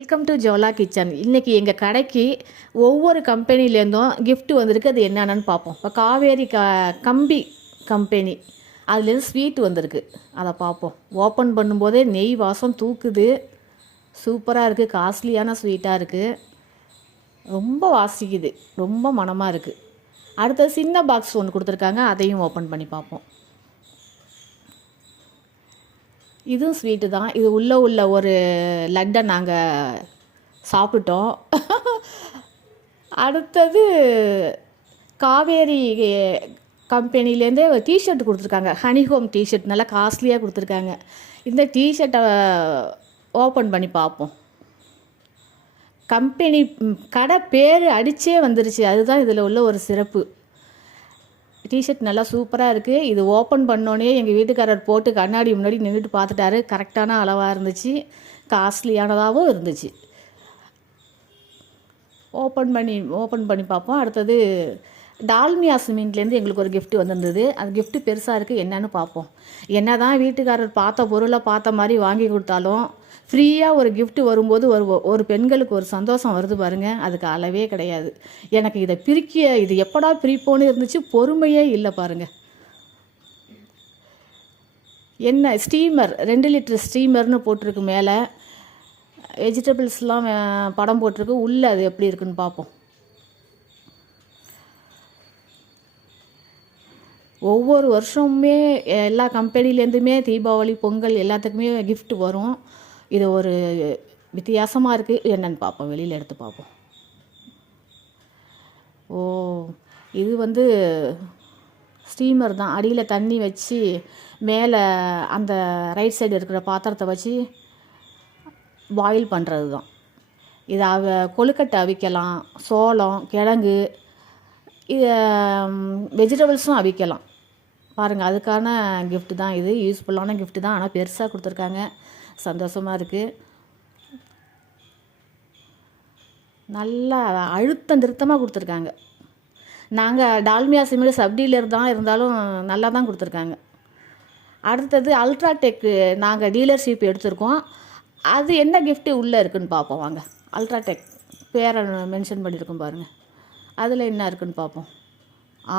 Welcome to ஜோலா kitchen. இன்றைக்கி எங்கள் கடைக்கு ஒவ்வொரு கம்பெனிலேருந்தும் gift வந்திருக்கு. அது என்னென்னு பார்ப்போம். இப்போ காவேரி கம்பி கம்பெனி அதுலேருந்து ஸ்வீட் வந்திருக்கு. அதை பார்ப்போம். ஓப்பன் பண்ணும்போதே நெய் வாசம் தூக்குது. சூப்பராக இருக்குது. காஸ்ட்லியான ஸ்வீட்டாக இருக்குது. ரொம்ப வாசிக்குது. ரொம்ப மணமாக இருக்குது. அடுத்தது சின்ன பாக்ஸ் ஒன்று கொடுத்துருக்காங்க. அதையும் ஓப்பன் பண்ணி பார்ப்போம். இதுவும் ஸ்வீட்டு தான். இது உள்ள ஒரு லட்டை நாங்கள் சாப்பிட்டோம். அடுத்தது காவேரி கம்பெனிலேருந்தே ஒரு டிஷர்ட் கொடுத்துருக்காங்க. ஹனிஹோம் டிஷர்ட் நல்லா காஸ்ட்லியாக கொடுத்துருக்காங்க. இந்த டிஷர்ட்டை ஓப்பன் பண்ணி பார்ப்போம். கம்பெனி கடை பேர் அடித்தே வந்துருச்சு. அதுதான் இதில் உள்ள ஒரு சிறப்பு. டிஷர்ட் நல்லா சூப்பராக இருக்குது. இது ஓப்பன் பண்ணோன்னே எங்கள் வீட்டுக்காரர் போட்டு கண்ணாடி முன்னாடி நின்றுட்டு பார்த்துட்டாரு. கரெக்டான அளவாக இருந்துச்சு. காஸ்ட்லியானதாகவும் இருந்துச்சு. ஓப்பன் பண்ணி பார்ப்போம். அடுத்தது டால்மியா சிமெண்ட்லேருந்து எங்களுக்கு ஒரு gift வந்திருந்தது. அது gift பெருசாக இருக்குது. என்னன்னு பார்ப்போம். என்ன தான் வீட்டுக்காரர் பார்த்த பொருளை பார்த்த மாதிரி வாங்கி கொடுத்தாலும் ஃப்ரீயாக ஒரு gift வரும்போது ஒரு பெண்களுக்கு ஒரு சந்தோஷம் வருது பாருங்கள். அதுக்கு அளவே கிடையாது. எனக்கு இதை இது எப்படா பிரிப்போன்னு இருந்துச்சு. பொறுமையே இல்லை பாருங்கள். என்ன ஸ்டீமர் 2 லிட்டர் ஸ்டீமர்னு போட்டிருக்கு. மேலே வெஜிடபிள்ஸ்லாம் படம் போட்டிருக்கு. உள்ளே அது எப்படி இருக்குன்னு பார்ப்போம். ஒவ்வொரு வருஷமுமே எல்லா கம்பெனிலேருந்துமே தீபாவளி பொங்கல் எல்லாத்துக்குமே gift வரும். இது ஒரு வித்தியாசமாக இருக்குது. என்னென்னு பார்ப்போம். வெளியில் எடுத்து பார்ப்போம். ஓ, இது ஸ்டீமர் தான். அடியில் தண்ணி வச்சு மேலே அந்த ரைட் சைடு இருக்கிற பாத்திரத்தை வச்சு பாயில் பண்ணுறது தான். இதை கொழுக்கட்டை அவிக்கலாம். சோளம், கிழங்கு, இது வெஜிடபிள்ஸும் அவிக்கலாம். பாருங்கள், அதுக்கான gift தான் இது. யூஸ்ஃபுல்லான gift தான். ஆனால் பெருசாக கொடுத்துருக்காங்க. சந்தோஷமாக இருக்குது. நல்லா அழுத்தம் திருத்தமாக கொடுத்துருக்காங்க. நாங்கள் டால்மியா சிமெண்ட் சப் டீலர் தான், இருந்தாலும் நல்லா தான் கொடுத்துருக்காங்க. அடுத்தது அல்ட்ராடெக்கு நாங்கள் டீலர்ஷிப் எடுத்திருக்கோம். அது என்ன gift உள்ளே இருக்குதுன்னு பார்ப்போம். வாங்க. அல்ட்ராடெக் பேரை மென்ஷன் பண்ணியிருக்கோம் பாருங்கள். அதில் என்ன இருக்குதுன்னு பார்ப்போம்.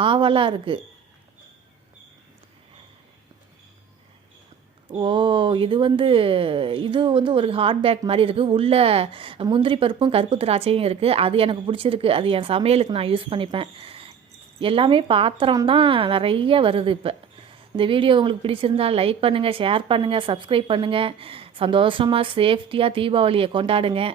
ஆவலாக இருக்குது. ஓ, இது ஒரு ஹாட் பேக் மாதிரி இருக்குது. உள்ளே முந்திரி பருப்பும் கருப்பு திராட்சையும் இருக்குது. அது எனக்கு பிடிச்சிருக்கு. அது என் சமையலுக்கு நான் யூஸ் பண்ணிப்பேன். எல்லாமே பாத்திரம் தான் நிறைய வருது. இப்போ இந்த வீடியோ உங்களுக்கு பிடிச்சிருந்தால் லைக் பண்ணுங்கள், ஷேர் பண்ணுங்கள், சப்ஸ்கிரைப் பண்ணுங்கள். சந்தோஷமாக சேஃப்டியாக தீபாவளியை கொண்டாடுங்க.